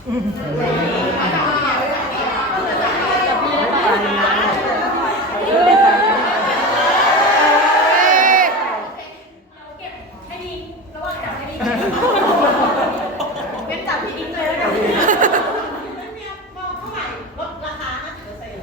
จับพี่อิงเลยแล้วกันมองเท่าไหร่ลดราคา50เปอร์เซ็นต์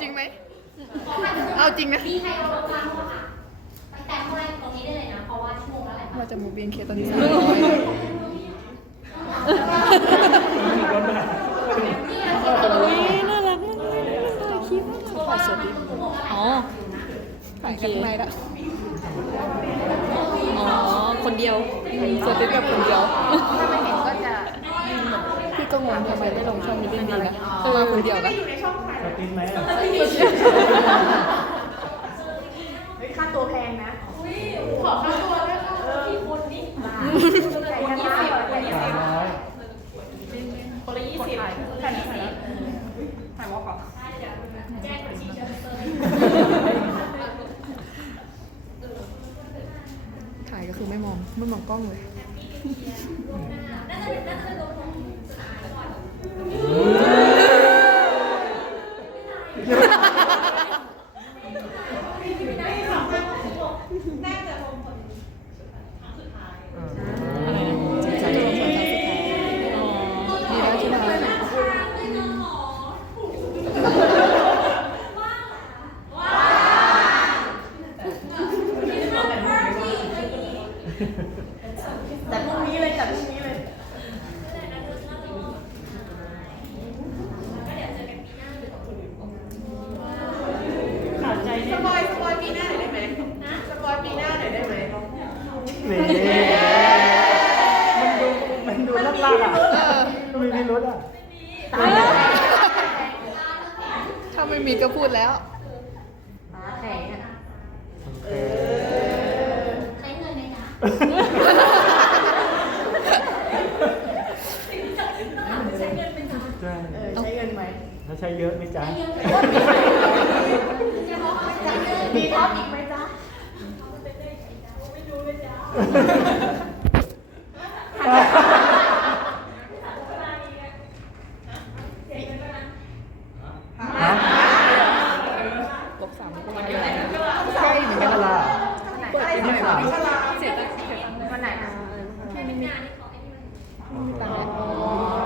จริงไหม เอาจริงนะ มีใครเอารถมาเข้ามาค่ะไปแต่ข้างในตรงนี้ได้เลยนะ เพราะว่าชั่วโมงละหลายบาว่าจะมูบีนเคตอนนี้ อุ้ยน่ารักมากเลยน่ารักคิดมากขอสดดิอ๋อถ่ายกันข้างละอ๋อ คนเดียวสดดิแบบคนเดียวถ้าไม่เห็นก็จะพี่ก็งงทำไมไม่ลงช่องนี้ดีๆนะจะมาคนเดียวนะ สตินไหม เฮ้ยค่าตัวแพงนะขอค่าตัวด้วยค่ะพี่คุณนี่แต่กันได้แต่ยี่ สา สิ ม บ ร้อย คนละยี่สิบแค่นี้ถ่ายถ่ายวอล์กก่อน ถ่ายก็ คือไม่มองไม่มองกล้องเลย น่าจะลงคนครั้งสุดท้าย อะไรนะ จะจะลงสองครั้งสุดท้าย อ๋อ ดีแล้วใช่ไหม แต่พรุ่งนี้เลยแต่พรุ่งนี้เลย ขาดใจสปอยสปอยปีหน้าหน่อยได้ไหมสปอยปีหน้าหน่อยได้ไหม นี่มัน ดูมันดูลักๆอะมีพิรุธอะตายแล้วถ้าไม่มีก็พูดแล้ว ตาแข็งอะใช้เงินไหมจ๊ะใช่เออใช้เงินไหมถ้าใช้เยอะไหมจ๊ะมีท็อปอีกไหมจ๊ะลบสามก็ไม่ได้ใกล้เหมือนกัน เวลา เปิดปีไหนเสียตังค์วันไหนอะ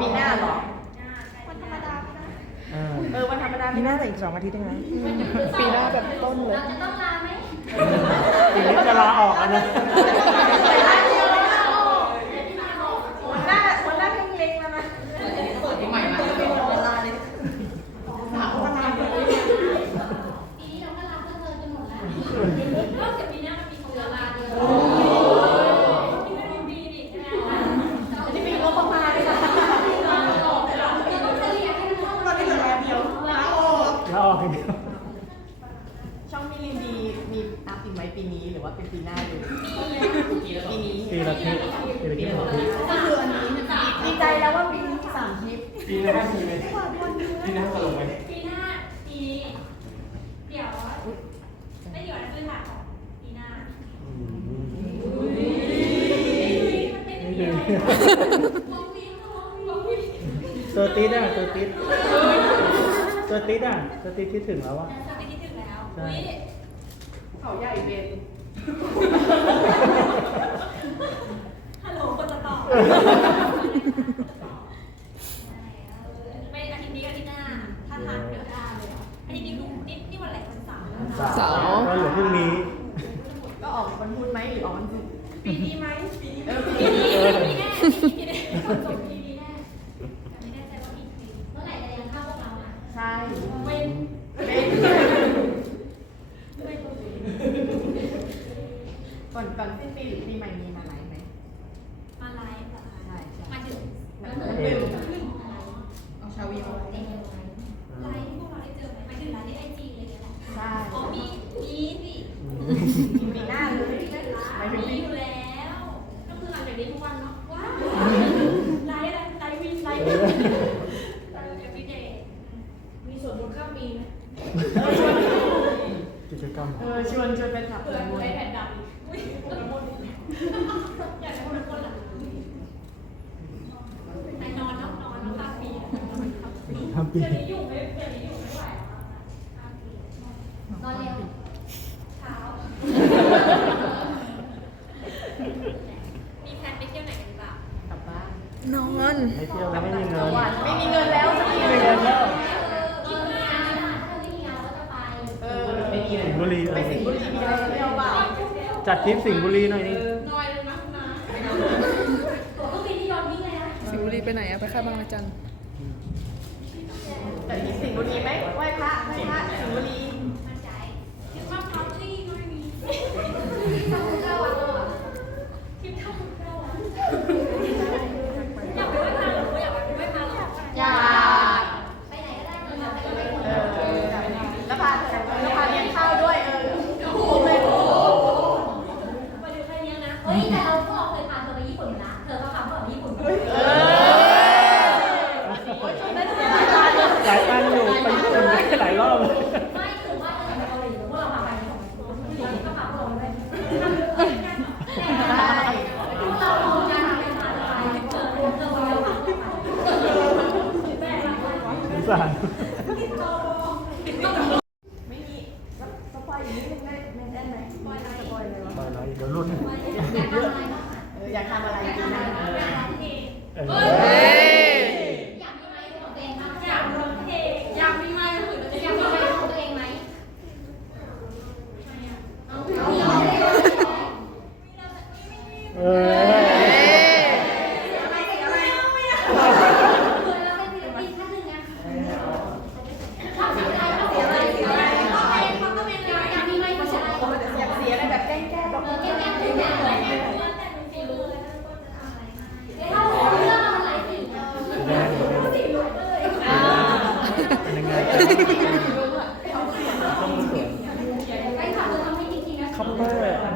ปีหน้าเหรอเออเออวันธรรมดามีหน้าแต่อีกสองอาทิตย์เองนะปีหน้าแบบต้นเลย เราจะต้องลาไหมทีนี้จะลาออกแล้วนะ หัวหน้าหัวหน้าเพ่งเล็งแล้วนะเปิดปีใหม่มาเป็นเวลาเลยถามว่าทำอะไร ปีนี้เราก็ลาเพื่อเธอจนหมดแล้วนอกจากปีหน้ามันมีคนลาเดือนปีนี้มันมีดิใช่ไหม อันนี้มีงบประมาณด้วยนะ เราต้องเฉลี่ยให้มันเท่า ตอนนี้เหลือแล้วเดียวลาออก ลาออกอย่างเดียว ช่องมิลินดีมีอัพอีกไหมปีนี้หรือว่าเป็นปีหน้าอยู่ปีนี้ ปีละทีปีละทีของพี่ ก็คืออันนี้ดีใจแล้วว่าปีนี้สามคลิป ปีละห้าทีไหม ปีละตลกไหมปีหน้าปีเดี๋ยวไม่เดี๋ยวนะพื้นฐานของปีหน้าไม่ถึงลองวิ่งลองวิ่งตัวติดอะตัวติดตัวติดอะตัวติดคิดถึงแล้วอะจะไปคิดถึงแล้วใช่วิเขาใหญ่เบนฮัลโหลคนจะตอบ ปีหรือปีใหม่มีมาไลฟ์ไหมมาไลฟ์ค่ะใช่ใช่มาถึงมาถึงเร็วเอาชาวีมอไลฟ์ไลฟ์พวกเราได้เจอไหมมาถึงไลฟ์ในไอจีอะไรอย่างเงี้ยแหละใช่อ๋อมีมีสิมีหน้าเลยหมายถึงมีอยู่แล้วก็คือหลังจากนี้ทุกวันเนาะว้าวไลฟ์ไลฟ์วินไลฟ์เอฟวีเดย์มีส่วนลดข้ามปีไหมกิจกรรมเออชวนชวนไปขับเผื่อไว้แผ่นดำ ทำปีก็เร็วเช้า มีแพลนไปเที่ยวไหนกันบ้างกลับบ้านนอน ไม่เที่ยวแล้วไม่มีเงิน ไม่มีเงินแล้ ดทิปสิงห์บุรีหน่อยนี่น้อยเลยนะคุณน้าปกตินี่โดนนี่ไงนะสิงห์บุรีไปไหนอะไปค่ายบางระจัน Yeah.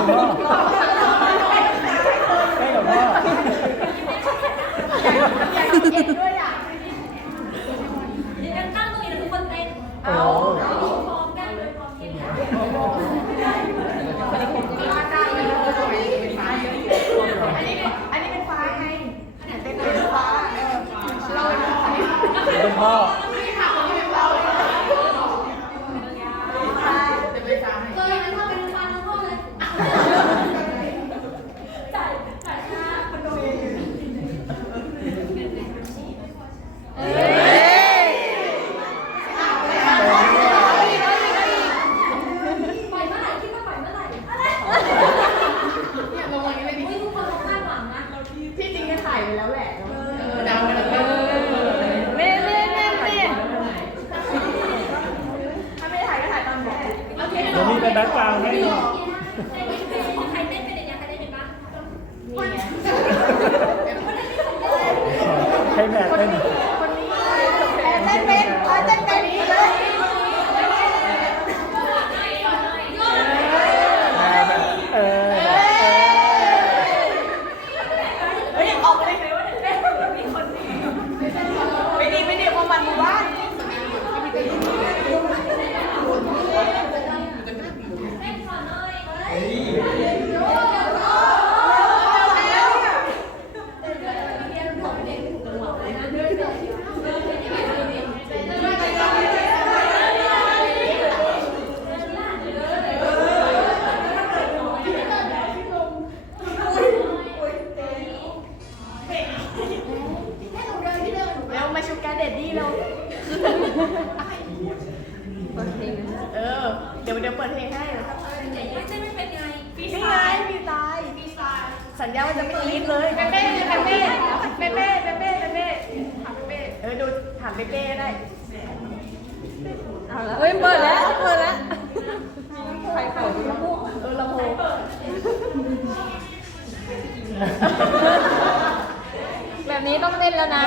好好好好好好好好好好 สัญญาว่าจะไม่กรี๊ดเลยเป้เป้เป้เป้เป้เป้เป้เป้เป้ถามเป้เป้เออดูถามเป้เป้ก็ได้เฮ้ยเปิดแล้วเปิดแล้วใครเปิดลำโพงเออลำโพงแบบนี้ต้องเต้นแล้วนะ